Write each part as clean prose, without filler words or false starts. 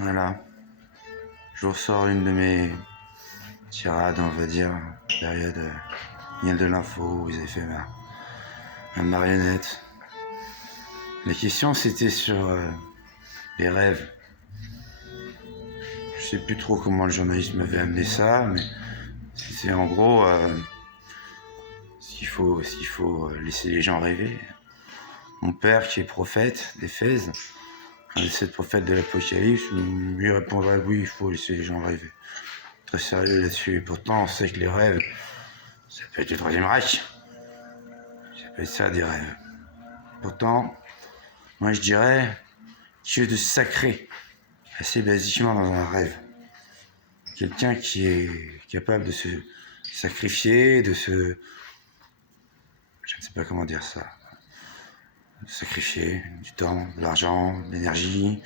Voilà. Je vous ressors une de mes tirades, on va dire, période Miel de l'info, où vous avez fait ma marionnette. La question c'était sur les rêves. Je sais plus trop comment le journaliste m'avait amené ça, mais c'est en gros ce qu'il faut laisser les gens rêver. Mon père, qui est prophète d'Éphèse, un des 7 prophètes de l'Apocalypse, lui répondrait oui, il faut laisser les gens rêver. Très sérieux là-dessus. Et pourtant, on sait que les rêves, ça peut être le Troisième Reich. Ça peut être ça, des rêves. Pourtant, moi je dirais quelque chose de sacré, assez basiquement dans un rêve. Quelqu'un qui est capable de se sacrifier, je ne sais pas comment dire ça. Sacrifier du temps, de l'argent, de l'énergie,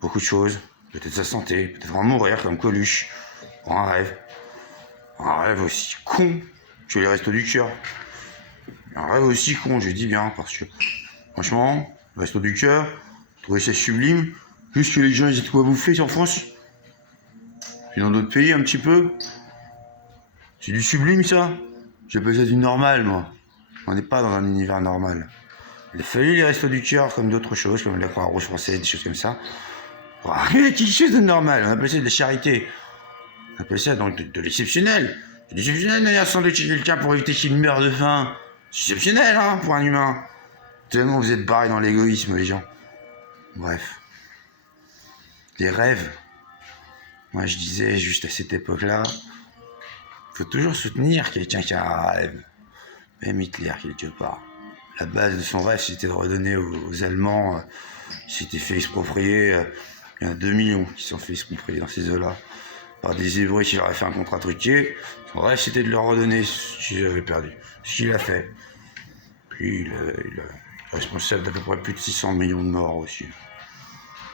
beaucoup de choses, peut-être sa santé, peut-être en mourir comme Coluche, pour un rêve. Un rêve aussi con que les Restos du Cœur. Un rêve aussi con, je dis bien, parce que franchement, les Restos du Cœur, je trouvais ça sublime, juste que les gens ils aient quoi bouffer en France. Et dans d'autres pays un petit peu. C'est du sublime ça. J'appelle ça du normal moi. On n'est pas dans un univers normal. Il a fallu les Restos du Cœur comme d'autres choses, comme la Croix-Rouge française, des choses comme ça. Pour arriver à quelque chose de normal. On appelle ça de la charité. On appelle ça donc de l'exceptionnel. C'est exceptionnel d'ailleurs sandwicher quelqu'un pour éviter qu'il meure de faim. C'est exceptionnel hein, pour un humain. Tellement vous êtes barrés dans l'égoïsme les gens. Bref. Les rêves. Moi je disais juste à cette époque-là, il faut toujours soutenir quelqu'un qui a un rêve. Même Hitler quelque part. La base de son rêve, c'était de redonner aux Allemands qui s'étaient fait exproprier. Il y en a 2 millions qui se sont fait exproprier dans ces eaux-là par des Hébreux qui leur avaient fait un contrat truqué. Son rêve, c'était de leur redonner ce qu'ils avaient perdu. Ce qu'il a fait. Puis il est responsable d'à peu près plus de 600 millions de morts aussi.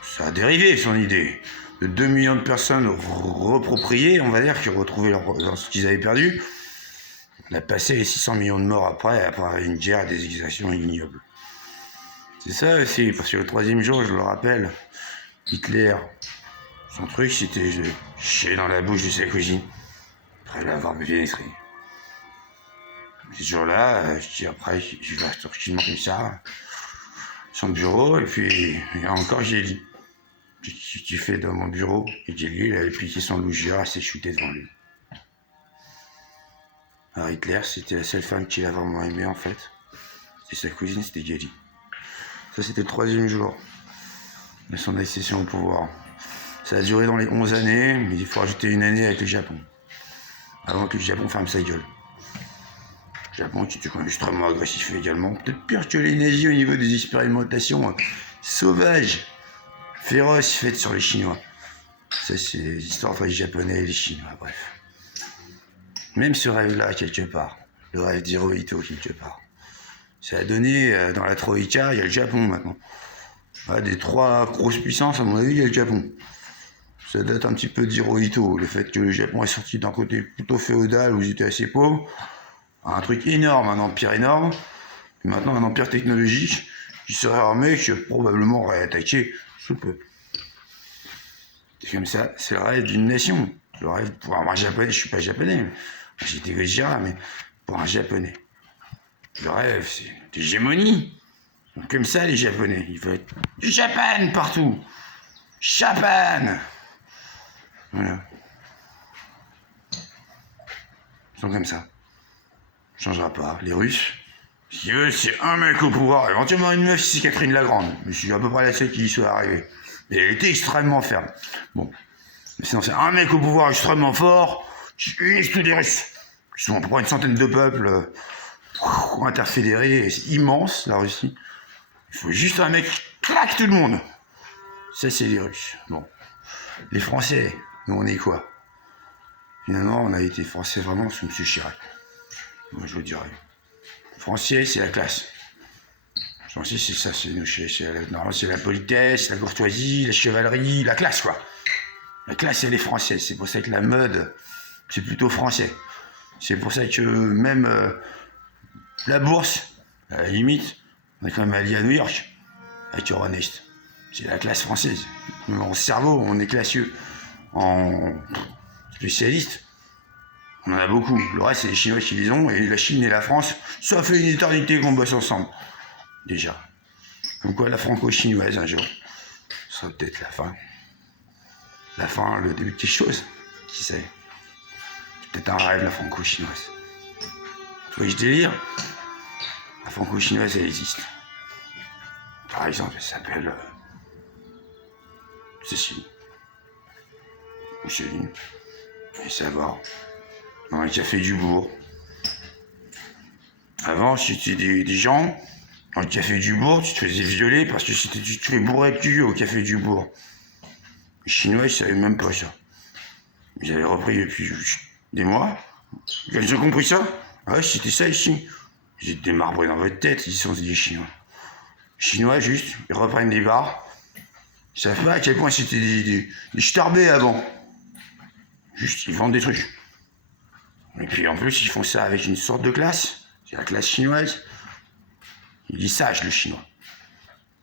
Ça a dérivé son idée. De 2 millions de personnes repropriées, on va dire, qui ont retrouvé ce qu'ils avaient perdu. On a passé les 600 millions de morts après une guerre, des exactions ignobles. C'est ça aussi, parce que le 3e jour, je le rappelle, Hitler, son truc, c'était de chier dans la bouche de sa cousine, après l'avoir pénétré. Ce jour-là, je dis après, je vais tranquillement comme ça, son bureau, et puis, il y a encore Gélie, qui fait dans mon bureau, et Gélie, il avait piqué son loucheur, elle s'est shootée devant lui. Alors Hitler, c'était la seule femme qu'il a vraiment aimée en fait. C'était sa cousine, c'était Gélie. Ça, c'était le 3e jour de son accession au pouvoir. Ça a duré dans les 11 années, mais il faut rajouter une année avec le Japon. Avant que le Japon ferme sa gueule. Le Japon qui était quand même extrêmement agressif également. Peut-être pire que les nazis au niveau des expérimentations sauvages, féroces faites sur les Chinois. Ça, c'est les histoires entre les Japonais et les Chinois, bref. Même ce rêve-là, quelque part. Le rêve d'Hirohito, quelque part. Ça a donné, dans la Troïka, il y a le Japon maintenant. Ouais, des 3 grosses puissances, à mon avis, il y a le Japon. Ça date un petit peu d'Hirohito, le fait que le Japon est sorti d'un côté plutôt féodal où ils étaient assez pauvres, à un truc énorme, un empire énorme, et maintenant un empire technologique qui serait armé, qui probablement aurait attaqué sous peu. C'est comme ça, c'est le rêve d'une nation. Le rêve pour un japonais, je suis pas japonais, j'étais Gojira, mais pour un japonais. Le rêve, c'est l'hégémonie. Comme ça, les Japonais, il faut être du Japan partout. Japan. Voilà. Ils sont comme ça. Ça changera pas. Les Russes, si eux, c'est un mec au pouvoir, éventuellement une meuf, c'est Catherine la Grande. Mais je suis à peu près la seule qui y soit arrivée. Et elle était extrêmement ferme. Bon. Mais sinon, c'est un mec au pouvoir extrêmement fort, qui unit tous les Russes. Ils sont à peu près une centaine de peuples interfédérés. C'est immense, la Russie. Il faut juste un mec qui claque tout le monde. Ça, c'est les Russes. Bon. Les Français, nous, on est quoi? Finalement, on a été Français vraiment sous M. Chirac. Moi, je vous dirais. Français, c'est la classe. Français, c'est ça, c'est la politesse, la courtoisie, la chevalerie, la classe, quoi. La classe, elle est française. C'est pour ça que la mode, c'est plutôt français. C'est pour ça que même la bourse, à la limite, on est quand même allé à New York, avec Euronext. C'est la classe française. En cerveau, on est classieux. En spécialiste, on en a beaucoup. Le reste, c'est les Chinois qui les ont. Et la Chine et la France, ça fait une éternité qu'on bosse ensemble. Déjà. Comme quoi, la franco-chinoise, un jour, ce sera peut-être la fin. La fin, le début de quelque chose. Qui sait? C'est peut-être un rêve, la franco-chinoise. Tu vois, je délire. La franco-chinoise, elle existe. Par exemple, elle s'appelle Cécile. Ou Céline. Et ça va. Dans un café du bourg. Avant, si c'était des gens, dans le café du bourg, tu te faisais violer parce que tu te fais bourrer de cul au café du bourg. Les Chinois, ils savaient même pas ça. Ils avaient repris depuis des mois. Quand ils ont compris ça, ouais, c'était ça ici. Ils étaient marbrés dans votre tête, ils sont des Chinois. Les Chinois, juste, ils reprennent des bars. Ils savent pas à quel point c'était des starbés avant. Juste, ils vendent des trucs. Et puis en plus, ils font ça avec une sorte de classe. C'est la classe chinoise. Il est sage, le chinois.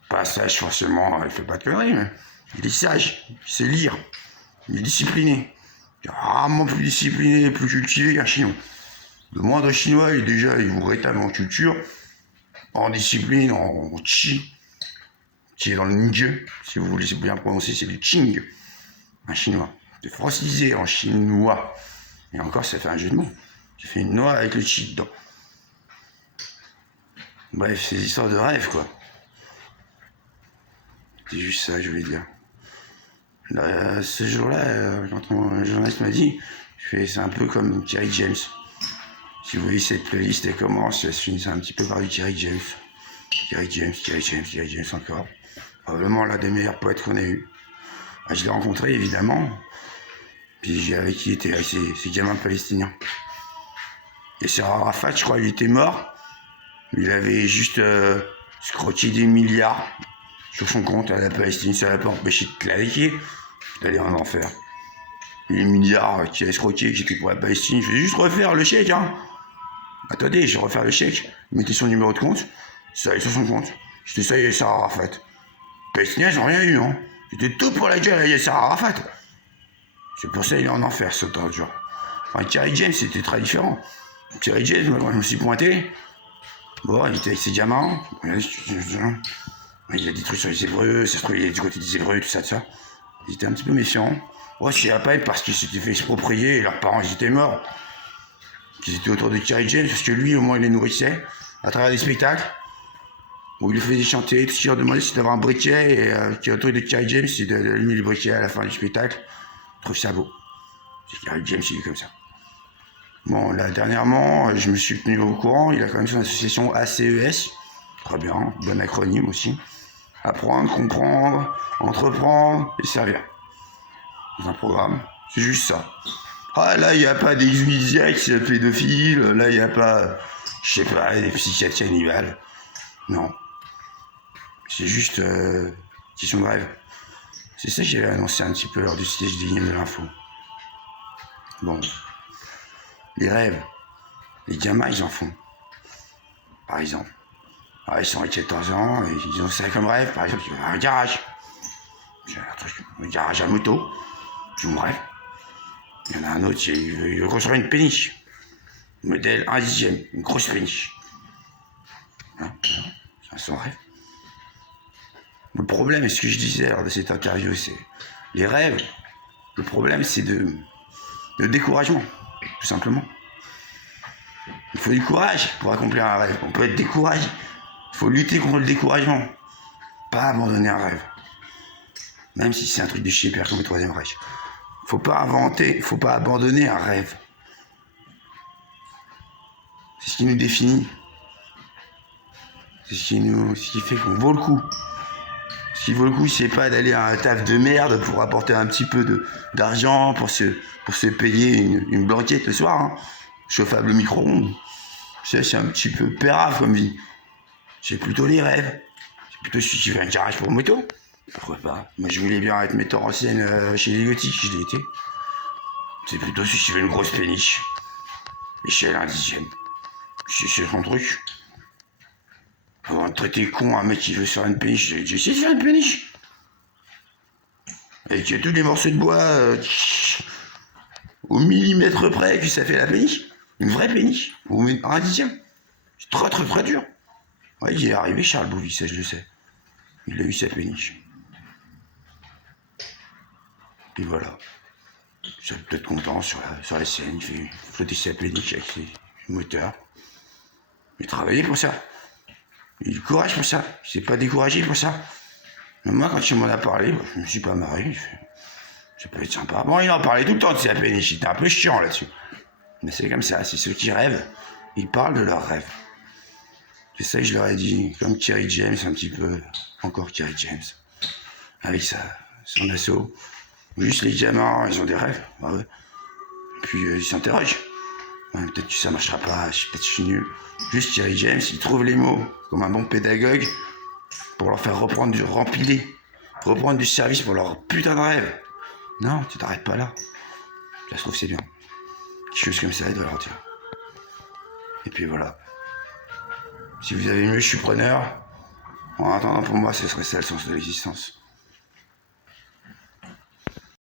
Pas sage forcément, il fait pas de conneries, mais il est sage. Il sait lire. Il est discipliné. Il est rarement plus discipliné et plus cultivé qu'un chinois. Le moindre chinois, il vous rétame en culture, en discipline, en chi, qui est dans le ninja. Si vous voulez bien prononcer, c'est du ching. Un chinois. C'est francisé en chinois. Et encore, ça fait un jeu de mots. J'ai fait une noix avec le chi dedans. Bref, ces histoires de rêve, quoi. C'est juste ça que je voulais dire. Là, ce jour-là, quand mon journaliste m'a dit, c'est un peu comme Kerry James. Si vous voyez cette playlist, elle commence, elle se finit un petit peu par du Kerry James. Kerry James encore. Probablement l'un des meilleurs poètes qu'on ait eu. Je l'ai rencontré, évidemment. Puis avec qui il était, avec ces gamins palestiniens. Et c'est Arafat, je crois, il était mort. Il avait juste scroqué des milliards sur son compte à la Palestine. Ça l'a pas empêché de claquer, d'aller en enfer. Les milliards qu'il a escroqué, qui étaient pour la Palestine, je vais juste refaire le chèque, hein. Attendez, je vais refaire le chèque. Il mettait son numéro de compte, ça allait sur son compte. C'était ça, Yasser Arafat. Les Palestiniens, ils n'ont rien eu, hein. C'était tout pour la gueule à Yasser Arafat. C'est pour ça qu'il est en enfer, ce temps de jour. Enfin, Kerry James, c'était très différent. Kerry James, quand je me suis pointé, bon, il était avec ses gamins. Il a des trucs sur les Hébreux, ça se trouve, il est du côté des Hébreux, tout ça, tout ça. Ils étaient un petit peu méfiants. Ouais, c'est à peine parce qu'ils s'étaient fait exproprier et leurs parents, ils étaient morts. Qu'ils étaient autour de Kerry James, parce que lui, au moins, il les nourrissait à travers des spectacles où il les faisait chanter. Tout ce qu'il leur demandait, c'est d'avoir un briquet et qui est autour de Kerry James, c'est d'allumer le briquet à la fin du spectacle. Je trouve ça beau. C'est Kerry James, il est comme ça. Bon, là, dernièrement, je me suis tenu au courant. Il a quand même son association ACES. Très bien, bon acronyme aussi. Apprendre, comprendre, entreprendre et servir. Dans un programme, c'est juste ça. Ah, là, il n'y a pas d'exuisiaques pédophiles. Là, il n'y a pas, je sais pas, des psychiatres cannibales. Non. C'est juste question de rêve. C'est ça que j'avais annoncé un petit peu lors du siège des Games de l'info. Bon. Les rêves. Les gamins, ils en font. Par exemple. Ah, ils sont à 14 ans, et ils ont ça comme rêve. Par exemple, ils vont à un garage. J'ai un truc, un garage à moto. C'est mon rêve. Il y en a un autre, il veut construire une péniche. Modèle 1/10, une grosse péniche. Hein, c'est son rêve. Le problème, et ce que je disais lors de cette interview, c'est les rêves. Le problème, c'est de découragement, tout simplement. Il faut du courage pour accomplir un rêve. On peut être découragé. Il faut lutter contre le découragement. Pas abandonner un rêve. Même si c'est un truc de chier père comme le Troisième Reich. Faut pas inventer, faut pas abandonner un rêve. C'est ce qui nous définit. C'est ce qui fait qu'on vaut le coup. Ce qui vaut le coup, c'est pas d'aller à un taf de merde pour apporter un petit peu d'argent, pour se payer une blanquette le soir, hein. Chauffable au micro-ondes. Ça, c'est un petit peu pérave comme vie. C'est plutôt les rêves. C'est plutôt si tu veux un garage pour moto. Pourquoi pas? Moi, je voulais bien être metteur en scène chez les Gothiques, je l'ai été. C'est plutôt si tu veux une grosse péniche. Échelle 1/10. C'est son truc. Avant de traiter con un mec qui veut faire une péniche, j'ai essayé de faire une péniche. Avec tous les morceaux de bois au millimètre près que ça fait la péniche. Une vraie péniche. Ou un dixième. C'est très très très dur. Ouais, il est arrivé Charles Bouvi, ça je le sais. Il a eu sa péniche. Et voilà. Je suis peut-être content sur la scène. Il fait flotter sa péniche avec ses moteurs. Il travaillait pour ça. Il a du courage pour ça. Il s'est pas découragé pour ça. Mais moi, quand il m'en a parlé, je me suis pas marré. Ça peut être sympa. Bon, il en parlait tout le temps de sa péniche. Il était un peu chiant là-dessus. Mais c'est comme ça. C'est ceux qui rêvent. Ils parlent de leurs rêves. C'est ça que je leur ai dit. Comme Kerry James, un petit peu. Encore Kerry James. Avec son assaut. Juste les gamins, ils ont des rêves. Ah ouais. Et puis ils s'interrogent. Ouais, peut-être que ça marchera pas. Peut-être que je suis nul. Juste Kerry James, il trouve les mots. Comme un bon pédagogue. Pour leur faire reprendre reprendre du service pour leur putain de rêve. Non, tu t'arrêtes pas là. Ça se trouve, c'est bien. Quelque chose comme ça, il doit leur dire. Et puis voilà. Si vous avez mieux, je suis preneur. En attendant, pour moi, ce serait ça le sens de l'existence.